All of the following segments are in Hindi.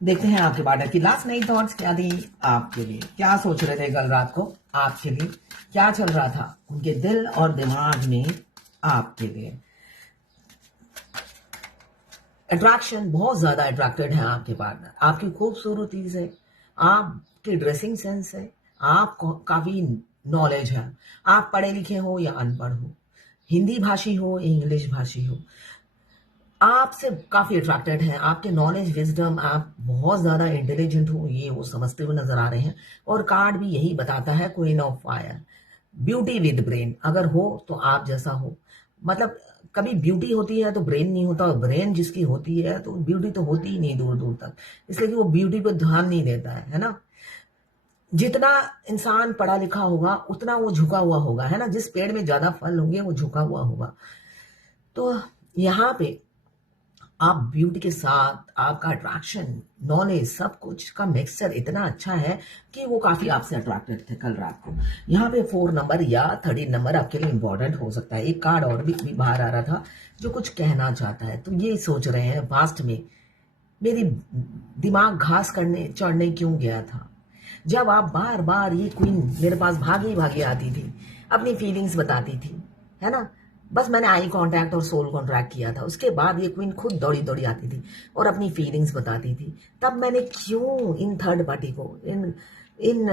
देखते हैं आपके पार्टनर की लास्ट नाइट थॉट्स क्या थी आपके लिए, क्या सोच रहे थे कल रात को आपके लिए, क्या चल रहा था उनके दिल और दिमाग में आपके लिए। अट्रैक्शन, बहुत ज्यादा अट्रैक्टेड है आपके पार्टनर आपकी खूबसूरती से, आपके ड्रेसिंग सेंस से, आपको काफी नॉलेज है। आप पढ़े लिखे हो या अनपढ़ हो, हिंदी भाषी हो या इंग्लिश भाषी हो, आपसे काफी अट्रैक्टेड है। आपके नॉलेज, विजडम, आप बहुत ज्यादा इंटेलिजेंट हो, ये वो समझते हुए नजर आ रहे हैं। और कार्ड भी यही बताता है, queen of fire, beauty with brain. अगर हो तो आप जैसा हो, मतलब कभी ब्यूटी होती है तो ब्रेन नहीं होता, और ब्रेन जिसकी होती है तो ब्यूटी तो होती ही नहीं दूर दूर तक, इसलिए कि वो ब्यूटी पर ध्यान नहीं देता है ना। जितना इंसान पढ़ा लिखा होगा उतना वो झुका हुआ होगा, है ना। जिस पेड़ में ज्यादा फल होंगे वो झुका हुआ होगा। तो यहाँ पे आप ब्यूटी के साथ आपका अट्रैक्शन, नॉलेज, सब कुछ का मिक्सचर इतना अच्छा है कि वो काफी आपसे अट्रैक्टेड थे कल रात को। यहाँ पे 4 नंबर या 13 नंबर आपके लिए इंपॉर्टेंट हो सकता है। एक कार्ड और भी बाहर आ रहा था जो कुछ कहना चाहता है। तो ये सोच रहे हैं, पास्ट में मेरी दिमाग घास करने चढ़ने क्यों गया था, जब आप बार बार ये क्वीन मेरे पास भागी भागी आती थी, अपनी फीलिंग्स बताती थी, है ना। बस मैंने आई कांटेक्ट और सोल कॉन्ट्रैक्ट किया था, उसके बाद ये क्वीन खुद दौड़ी दौड़ी आती थी और अपनी फीलिंग्स बताती थी। तब मैंने क्यों इन थर्ड पार्टी को, इन इन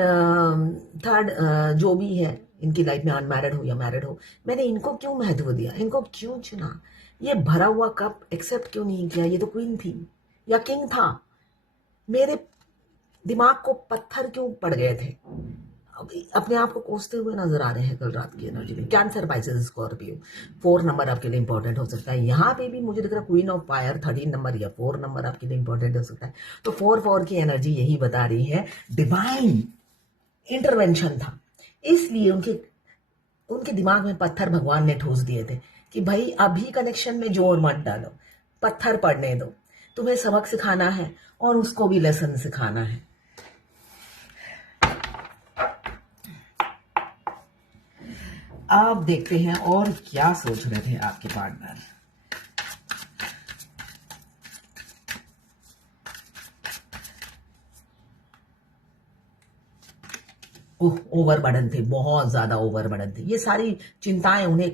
थर्ड जो भी है इनकी लाइफ में, अनमैरिड हो या मैरिड हो, मैंने इनको क्यों महत्व दिया, इनको क्यों चुना। ये भरा हुआ कप एक्सेप्ट क्यों नहीं किया, ये तो क्वीन थी या किंग था। मेरे दिमाग को पत्थर क्यों पड़ गए थे। अपने आप को कोसते हुए नजर आ रहे हैं कल रात की एनर्जी में। कैंसर, पाइसेस, स्कॉर्पियो, 4 नंबर आपके लिए इंपॉर्टेंट हो सकता है। यहाँ पे भी मुझे दिख रहा है क्वीन ऑफ फायर, 13 नंबर या 4 नंबर आपके लिए इंपॉर्टेंट हो सकता है। तो 4 की एनर्जी यही बता रही है, डिवाइन इंटरवेंशन था, इसलिए उनके उनके दिमाग में पत्थर भगवान ने ठोस दिए थे कि भाई अभी कनेक्शन में जोर मत डालो, पत्थर पड़ने दो, तुम्हें सबक सिखाना है और उसको भी लेसन सिखाना है। आप देखते हैं और क्या सोच रहे थे आपके पार्टनर। ओवरबर्डन थे, बहुत ज्यादा ओवरबर्डन थे। ये सारी चिंताएं उन्हें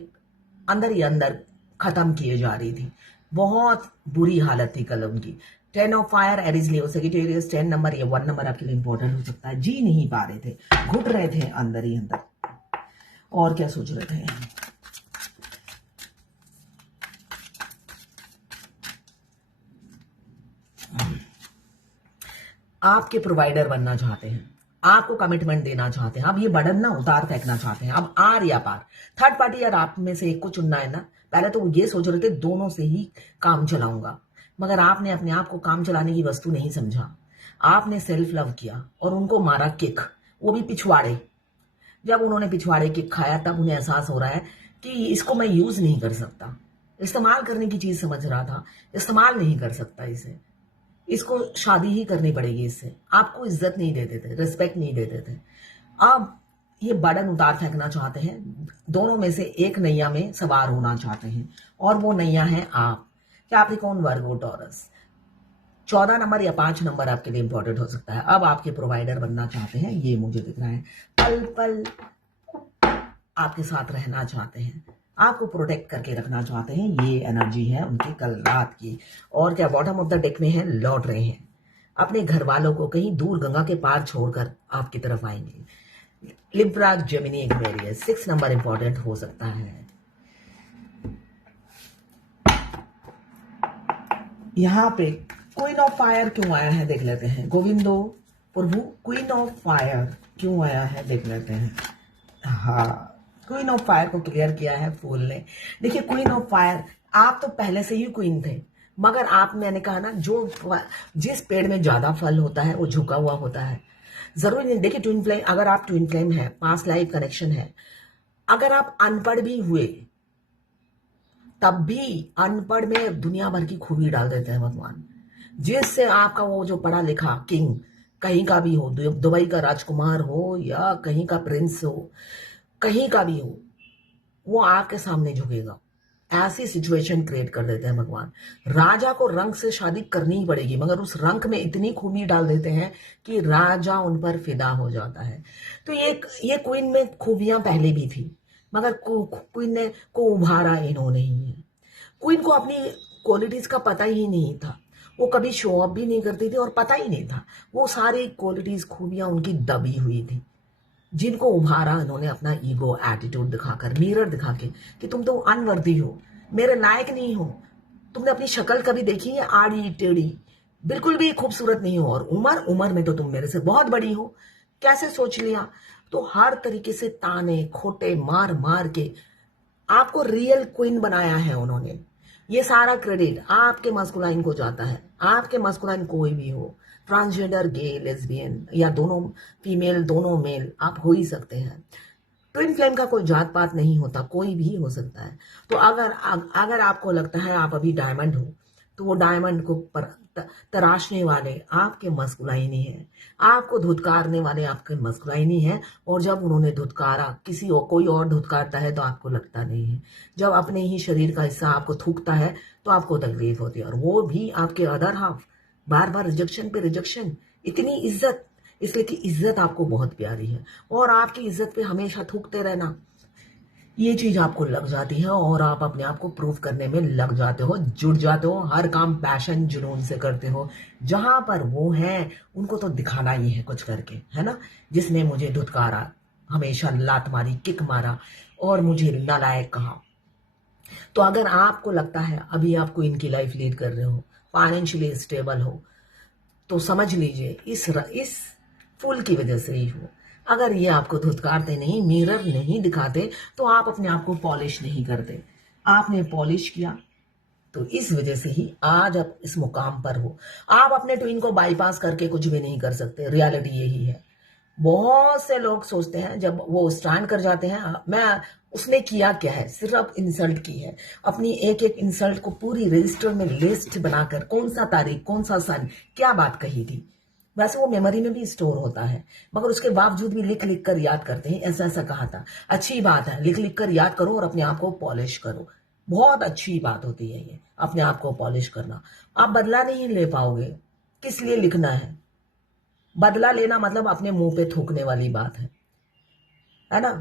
अंदर ही अंदर खत्म किए जा रही थी। बहुत बुरी हालत थी कल उनकी। 10 of fire, Aries, Leo, Sagittarius, 10 number या 1 नंबर आपके लिए इंपॉर्टेंट हो सकता है। जी नहीं पा रहे थे, घुट रहे थे अंदर ही अंदर। और क्या सोच रहे थे। आपके प्रोवाइडर बनना चाहते हैं, आपको कमिटमेंट देना चाहते हैं, अब ये बर्डन ना उतार फेंकना चाहते हैं। अब आर या पार, थर्ड पार्टी या आप में से एक को चुनना है ना। पहले तो ये सोच रहे थे दोनों से ही काम चलाऊंगा, मगर आपने अपने आप को काम चलाने की वस्तु नहीं समझा। आपने सेल्फ लव किया और उनको मारा किक, वो भी पिछवाड़े। जब उन्होंने पिछवाड़े किक खाया तब उन्हें एहसास हो रहा है कि इसको मैं यूज नहीं कर सकता। इस्तेमाल करने की चीज समझ रहा था, इस्तेमाल नहीं कर सकता इसे, इसको शादी ही करनी पड़ेगी इससे। आपको इज्जत नहीं देते थे, रिस्पेक्ट नहीं देते थे। अब ये बर्डन उतार फेंकना चाहते हैं, दोनों में से एक नैया में सवार होना चाहते हैं, और वो नैया है आप, कैप्रिकॉर्न, वर्गो, टॉरस। 14 नंबर या 5 नंबर आपके लिए इंपॉर्टेंट हो सकता है। अब आपके प्रोवाइडर बनना चाहते हैं, ये मुझे दिख रहा है। पल पल आपके साथ रहना चाहते हैं, आपको प्रोटेक्ट करके रखना चाहते हैं, ये एनर्जी है उनकी कल रात की। और क्या बॉटम ऑफ द डेक में है, लौट रहे हैं अपने घर वालों को कहीं दूर गंगा के पार छोड़कर आपकी तरफ आएंगे। Libra, Gemini, Aquarius, 6 number important हो सकता है। यहाँ पे क्वीन ऑफ फायर क्यों आया है देख लेते हैं। गोविंदो प्रभु, क्वीन ऑफ फायर क्यों आया है देख लेते हैं। हाँ, क्वीन ऑफ फायर को क्लियर किया है फूल ने। देखिए क्वीन ऑफ फायर, आप तो पहले से ही क्वीन थे, मगर आप, मैंने कहा ना, जिस पेड़ में ज्यादा फल होता है वो झुका हुआ होता है। जरूरी नहीं, देखिए ट्विन फ्लेम, अगर आप ट्विन फ्लेम है, पास्ट लाइफ कनेक्शन है, अगर आप अनपढ़ भी हुए तब भी अनपढ़ में दुनिया भर की खूबी डाल देते हैं भगवान। जिससे आपका वो जो पढ़ा लिखा किंग, कहीं का भी हो, दुबई का राजकुमार हो या कहीं का प्रिंस हो, कहीं का भी हो, वो आपके सामने झुकेगा। ऐसी सिचुएशन क्रिएट कर देते हैं भगवान। राजा को रंक से शादी करनी ही पड़ेगी, मगर उस रंक में इतनी खूबी डाल देते हैं कि राजा उन पर फिदा हो जाता है। तो ये क्वीन में खूबियां पहले भी थी, मगर क्वीन ने को उभारा इन्होंने ही है। क्वीन को अपनी क्वालिटीज का पता ही नहीं था, वो कभी शो ऑफ भी नहीं करती थी और पता ही नहीं था। वो सारी क्वालिटीज खूबियां उनकी दबी हुई थी, जिनको उभारा इन्होंने अपना ईगो एटीट्यूड दिखाकर, मिरर दिखा के कि तुम तो अनवर्दी हो, मेरे लायक नहीं हो। तुमने अपनी शक्ल कभी देखी है? आड़ी टेढ़ी, बिल्कुल भी खूबसूरत नहीं हो, और उम्र में तो तुम मेरे से बहुत बड़ी हो, कैसे सोच लिया? तो हर तरीके से ताने खोटे मार मार के आपको रियल क्वीन बनाया है उन्होंने। ये सारा क्रेडिट आपके मस्कुलाइन को जाता है। आपके मस्कुलाइन कोई भी हो, ट्रांसजेंडर, गे, लेस्बियन या दोनों फीमेल दोनों मेल, आप हो ही सकते हैं। ट्विन फ्लेम का कोई जात पात नहीं होता, कोई भी हो सकता है। तो अगर आपको लगता है आप अभी डायमंड हो, तो वो डायमंड को तराशने वाले आपके मस्कुलाइन ही है, आपको धुतकारने वाले आपके मस्कुलाइन ही है। और जब उन्होंने धुतकारा, कोई और धुतकारता है तो आपको लगता नहीं है। जब अपने ही शरीर का हिस्सा आपको थूकता है तो आपको तकलीफ होती है, और वो भी आपके अदर हाफ। बार बार रिजेक्शन पे रिजेक्शन, इतनी इज्जत, इसलिए कि इज्जत आपको बहुत प्यारी है, और आपकी इज्जत पे हमेशा थूकते रहना, ये चीज आपको लग जाती है, और आप अपने आप को प्रूव करने में लग जाते हो, जुड़ जाते हो, हर काम पैशन जुनून से करते हो। जहां पर वो हैं उनको तो दिखाना ही है कुछ करके, है ना। जिसने मुझे धुतकारा, हमेशा लात मारी, किक मारा और मुझे नालायक कहा। तो अगर आपको लगता है अभी आपको इनकी लाइफ लीड कर रहे हो, फाइनेंशियली स्टेबल हो, तो समझ लीजिए इस फूल की वजह से ही हो। अगर ये आपको धुतकारते नहीं, मिरर नहीं दिखाते, तो आप अपने आप को पॉलिश नहीं करते। आपने पॉलिश किया, तो इस वजह से ही आज आप इस मुकाम पर हो। आप अपने ट्विन को बाईपास करके कुछ भी नहीं कर सकते, रियलिटी यही है। बहुत से लोग सोचते हैं जब वो स्टैंड कर जाते हैं, मैं उसने किया क्या है, सिर्फ इंसल्ट की है। अपनी एक एक इंसल्ट को पूरी रजिस्टर में लिस्ट बनाकर, कौन सा तारीख, कौन सा सन, क्या बात कही थी, वैसे वो मेमोरी में भी स्टोर होता है, मगर उसके बावजूद भी लिख लिख कर याद करते हैं, ऐसा ऐसा कहा था। अच्छी बात है, लिख लिख कर याद करो और अपने आप को पॉलिश करो। बहुत अच्छी बात होती है ये, अपने आप को पॉलिश करना। आप बदला नहीं ले पाओगे, किस लिए लिखना है? बदला लेना मतलब अपने मुंह पे थूकने वाली बात है ना।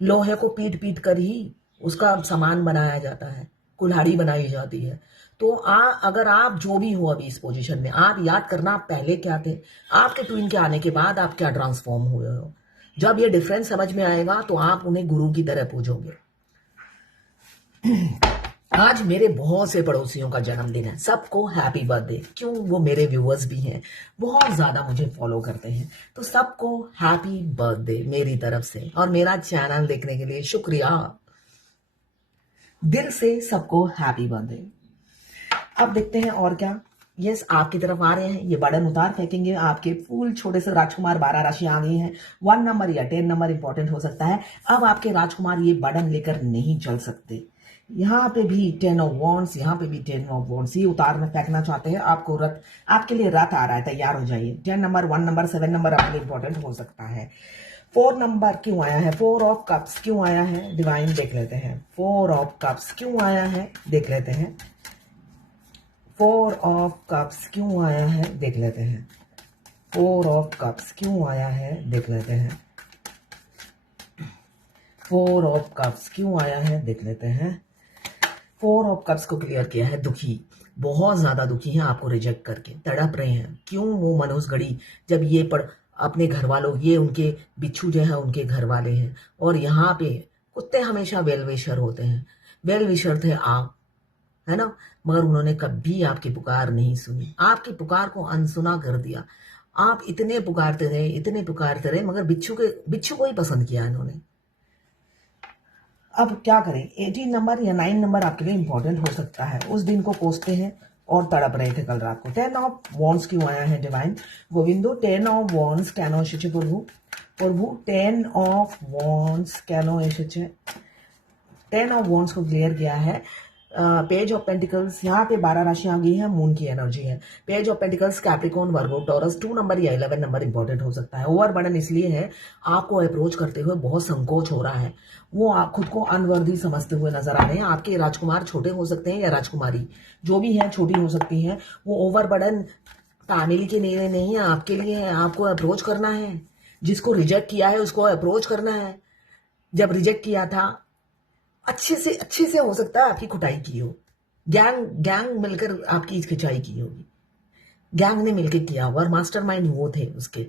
लोहे को पीट पीट कर ही उसका सामान बनाया जाता है, कुल्हाड़ी बनाई जाती है। तो अगर आप जो भी हो अभी इस पोजीशन में, आप याद करना आप पहले क्या थे, आपके ट्विन के आने के बाद आप क्या ट्रांसफॉर्म हुए हो। जब ये डिफरेंस समझ में आएगा तो आप उन्हें गुरु की तरह पूजोगे। आज मेरे बहुत से पड़ोसियों का जन्मदिन है, सबको हैप्पी बर्थडे। क्यों? वो मेरे व्यूअर्स भी हैं, बहुत ज्यादा मुझे फॉलो करते हैं, तो सबको हैप्पी बर्थडे मेरी तरफ से। और मेरा चैनल देखने के लिए शुक्रिया, दिल से सबको हैप्पी बर्थडे। अब देखते हैं और क्या। यस, आपकी तरफ आ रहे हैं, ये बटन उतार फेंकेंगे, आपके फूल छोटे से राजकुमार 12 राशि आ गई हैं। 1 नंबर या 10 नंबर इंपॉर्टेंट हो सकता है। अब आपके राजकुमार ये बटन लेकर नहीं चल सकते। यहाँ पे भी 10 ऑफ वॉन्ड्स, यहाँ पे भी 10 ऑफ वॉन्ड्स, ये उतारना फेंकना चाहते हैं। आपको रथ, आपके लिए रथ आ रहा है, तैयार हो जाइए। 10 नंबर, 1 नंबर, 7 नंबर आपके लिए इंपॉर्टेंट हो सकता है। 4 नंबर क्यों आया है? 4 ऑफ कप्स क्यों आया है? डिवाइन देख लेते हैं। 4 ऑफ कप्स क्यों आया है? देख लेते हैं। 4 ऑफ कप्स क्यों आया है? देख लेते हैं। 4 ऑफ कप्स क्यों आया है? देख लेते हैं। 4 ऑफ कप्स क्यों आया है? देख लेते हैं। 4 ऑफ कप्स को क्लियर किया है, दुखी, बहुत ज्यादा दुखी हैं, आपको रिजेक्ट करके तड़प रहे हैं। क्यों? वो मनोज घड़ी जब ये अपने घर वालों, ये उनके बिच्छू जो है उनके घर वाले हैं, और यहाँ पे कुत्ते हमेशा वेल विशर होते हैं। वेल विशर थे आप, है ना, मगर उन्होंने कभी आपकी पुकार नहीं सुनी, आपकी पुकार को अनसुना कर दिया। आप इतने पुकारते रहे, इतने पुकारते रहे, मगर बिच्छू को ही पसंद किया इन्होंने। अब क्या करें? 18 नंबर या 9 नंबर आपके लिए इंपॉर्टेंट हो सकता है। उस दिन को कोसते हैं और तड़प रहे थे कल रात को। 10 ऑफ वॉन्ड्स क्यों आया है डिवाइन? गोविंदो 10 ऑफ वॉन्ड्स कैनो एसेचे प्रभु 10 ऑफ वॉन्ड्स कैनो एसेचे। 10 ऑफ वॉन्ड्स को क्लियर किया है। पेज ऑफ पेंटिकल्स, यहाँ पे 12 राशियां आ गई हैं, मून की एनर्जी है। Page of pentacles, Capricorn, Virgo, taurus, 2 number या 11 नंबर इंपॉर्टेंट हो सकता है। ओवरबर्डन इसलिए है, आपको अप्रोच करते हुए बहुत संकोच हो रहा है, वो आप खुद को अनवर्दी समझते हुए नजर आ रहे हैं। आपके राजकुमार छोटे हो सकते हैं या राजकुमारी जो भी है छोटी हो सकती है। वो ओवरबर्डन फैमिली के लिए नहीं है, आपके लिए है। आपको अप्रोच करना है, जिसको रिजेक्ट किया है उसको अप्रोच करना है। जब रिजेक्ट किया था, अच्छे से हो सकता है आपकी कुटाई की हो, गैंग गैंग मिलकर आपकी खिंचाई की होगी, गैंग ने मिलकर किया हुआ और मास्टरमाइंड वो थे उसके।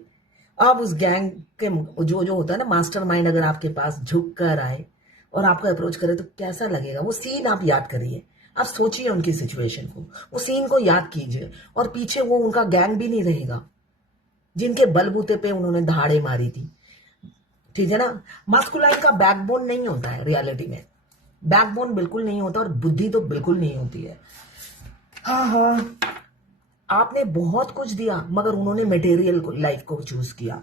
अब उस गैंग के जो जो होता है ना मास्टरमाइंड, अगर आपके पास झुक कर आए और आपको अप्रोच करे तो कैसा लगेगा, वो सीन आप याद करिए। आप सोचिए उनकी सिचुएशन को, वो सीन को याद कीजिए, और पीछे वो उनका गैंग भी नहीं रहेगा जिनके बलबूते पे उन्होंने दहाड़े मारी थी। ठीक है ना। मास्कुलाइन का बैकबोन नहीं होता है रियलिटी में, बैकबोन बिल्कुल नहीं होता और बुद्धि तो बिल्कुल नहीं होती है। हाँ हाँ, आपने बहुत कुछ दिया मगर उन्होंने मटेरियल लाइफ को चूज किया।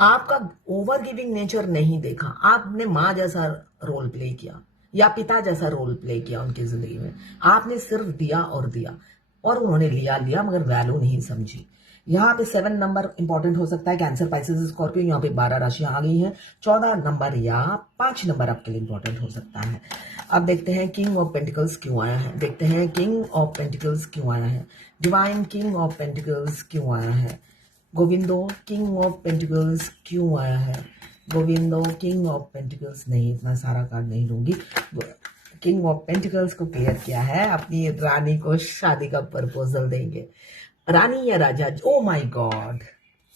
आपका ओवर गिविंग नेचर नहीं देखा, आपने माँ जैसा रोल प्ले किया या पिता जैसा रोल प्ले किया उनकी जिंदगी में। आपने सिर्फ दिया और दिया, और उन्होंने लिया मगर वैल्यू नहीं समझी। यहाँ पे 7 नंबर इंपॉर्टेंट हो सकता है, कैंसर, पाइसेस, स्कॉर्पियो। यहाँ पे 12 राशियां आ गई हैं। 14 नंबर या 5 नंबर आपके लिए इंपॉर्टेंट हो सकता है। अब देखते हैं किंग ऑफ पेंटिकल्स क्यों आया है, देखते हैं किंग ऑफ पेंटिकल्स क्यों आया है, डिवाइन किंग ऑफ पेंटिकल्स क्यों आया है, गोविंदो किंग ऑफ पेंटिकल्स क्यों आया है, गोविंदो किंग ऑफ पेंटिकल्स। नहीं, इतना सारा कार्ड नहीं लूंगी। किंग ऑफ पेंटिकल्स को क्लियर किया है, अपनी रानी को शादी का प्रपोजल देंगे। रानी या राजा, oh my God,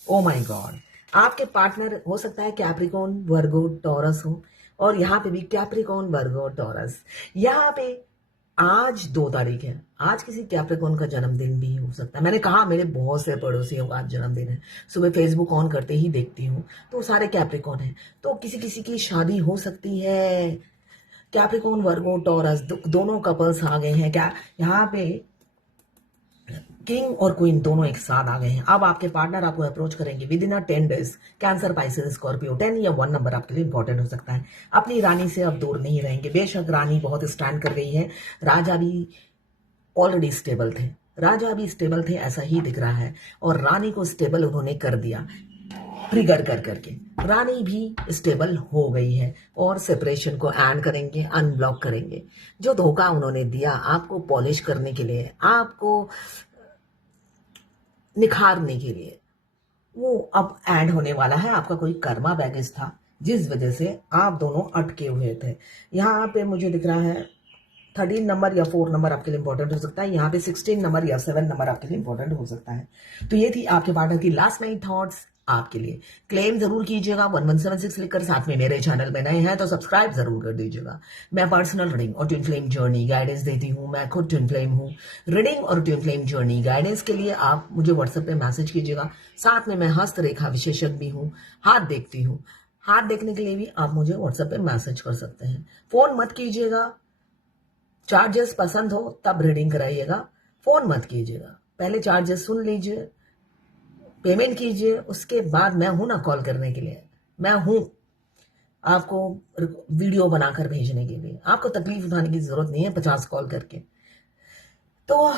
oh my God. आपके पार्टनर हो सकता है कैप्रिकॉर्न, वर्गो, टॉरस हो, और यहाँ पे भी कैप्रिकॉर्न, वर्गो, टॉरस। यहाँ पे आज 2 तारीख है, आज किसी कैप्रिकॉर्न का जन्मदिन भी हो सकता है। मैंने कहा मेरे बहुत से पड़ोसियों का आज जन्मदिन है, सुबह फेसबुक ऑन करते ही देखती हूँ तो सारे कैप्रिकॉर्न है, तो किसी किसी की शादी हो सकती है। कैप्रिकॉर्न, वर्गो, टॉरस दोनों कपल्स आ गए हैं क्या यहाँ पे। किंग और क्वीन दोनों एक साथ आ गए हैं। अब आपके पार्टनर आपको अप्रोच करेंगे with in 10 days. Cancer, Pisces, Scorpio. 10 या 1 नंबर आपके लिए इंपॉर्टेंट हो सकता है। अपनी रानी से अब दूर नहीं रहेंगे, बेशक रानी बहुत स्टैंड कर रही है, राजा भी ऑलरेडी स्टेबल थे, राजा भी स्टेबल थे ऐसा ही दिख रहा है, और रानी को स्टेबल उन्होंने कर दिया ट्रिगर कर करके। रानी भी स्टेबल हो गई है और सेपरेशन को एंड करेंगे, अनब्लॉक करेंगे। जो धोखा उन्होंने दिया आपको पॉलिश करने के लिए, आपको निखारने के लिए, वो अब एंड होने वाला है। आपका कोई कर्मा बैगेज था जिस वजह से आप दोनों अटके हुए थे। यहाँ पे मुझे दिख रहा है 13 नंबर या 4 नंबर आपके लिए इंपॉर्टेंट हो सकता है। यहाँ पे 16 नंबर या 7 नंबर आपके लिए इंपॉर्टेंट हो सकता है। तो ये थी आपके पार्टनर की लास्ट नाइट थॉट्स आपके लिए। क्लेम जरूर कीजिएगा 1176 लिखकर, साथ में मेरे चैनल में नए हैं तो सब्सक्राइब जरूर कर दीजिएगा। मैं पर्सनल रीडिंग और ट्विन फ्लेम जर्नी गाइडेंस देती हूँ, मैं खुद ट्विन फ्लेम हूँ। रीडिंग और ट्विन फ्लेम जर्नी गाइडेंस के लिए आप मुझे व्हाट्सएप पे मैसेज कीजिएगा। साथ में मैं हस्तरेखा विशेषज्ञ भी हूँ, हाथ देखती हूँ। हाथ देखने के लिए भी आप मुझे व्हाट्सएप पे मैसेज कर सकते हैं। फोन मत कीजिएगा, चार्जेस पसंद हो तब रीडिंग कराइएगा, फोन मत कीजिएगा। पहले चार्जेस सुन लीजिए, पेमेंट कीजिए, उसके बाद मैं हूं ना कॉल करने के लिए, मैं हूं आपको वीडियो बनाकर भेजने के लिए। आपको तकलीफ उठाने की जरूरत नहीं है 50 कॉल करके। तो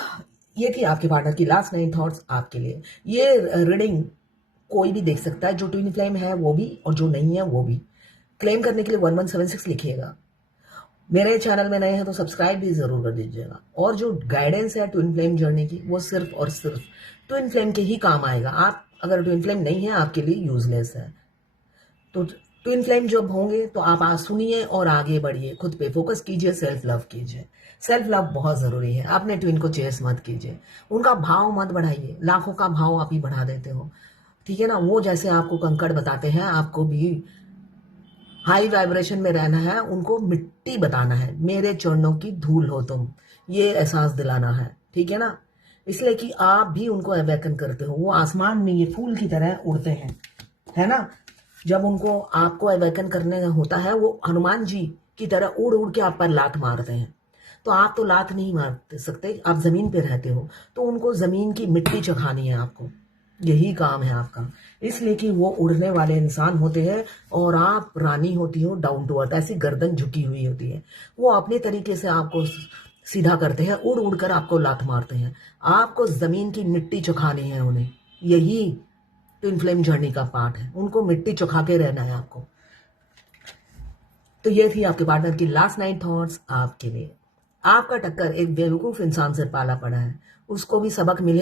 ये थी आपके पार्टनर की लास्ट नाइट थॉट्स आपके लिए। ये रीडिंग कोई भी देख सकता है, जो ट्विन फ्लेम है वो भी और जो नहीं है वो भी। क्लेम करने के लिए 1176 लिखिएगा। मेरे चैनल में नए हैं तो सब्सक्राइब भी जरूर कर दीजिएगा। और जो गाइडेंस है ट्विन फ्लेम जर्नी की, वो सिर्फ और सिर्फ ट्विन फ्लेम के ही काम आएगा। आप अगर ट्विन फ्लेम नहीं है आपके लिए यूजलेस है। तो ट्विन फ्लेम जब होंगे तो आप आज सुनिए और आगे बढ़िए, खुद पे फोकस कीजिए, सेल्फ लव कीजिए। सेल्फ लव बहुत जरूरी है। अपने ट्विन को चेस मत कीजिए, उनका भाव मत बढ़ाइए, लाखों का भाव आप ही बढ़ा देते हो। ठीक है ना। वो जैसे आपको कंकड़ बताते हैं, आपको भी हाई वाइब्रेशन में रहना है, उनको मिट्टी बताना है। मेरे चरणों की धूल हो तुम, ये एहसास दिलाना है। ठीक है ना। इसलिए कि आप भी उनको अवेकन करते हो। वो आसमान में ये फूल की तरह उड़ते हैं, है ना। जब उनको आपको अवेकन करने होता है, वो हनुमान जी की तरह उड़ उड़ के आप पर लात मारते हैं। तो आप तो लात नहीं मार सकते, आप जमीन पे रहते हो, तो उनको जमीन की मिट्टी चखानी है आपको। यही काम है आपका, इसलिए कि वो उड़ने वाले इंसान होते हैं और आप रानी होती हो डाउन टू अर्थ, ऐसी गर्दन झुकी हुई होती है। वो अपने तरीके से आपको सीधा करते हैं, उड़ उड़ कर आपको लात मारते हैं। आपको जमीन की मिट्टी चुखानी है उन्हें। यही ट्विन फ्लेम जर्नी का पार्ट है, उनको मिट्टी चुखा के रहना है आपको। तो ये थी आपके पार्टनर की लास्ट नाइट थॉट्स आपके लिए। आपका टक्कर एक बेवकूफ इंसान से पाला पड़ा है, उसको भी सबक मिले।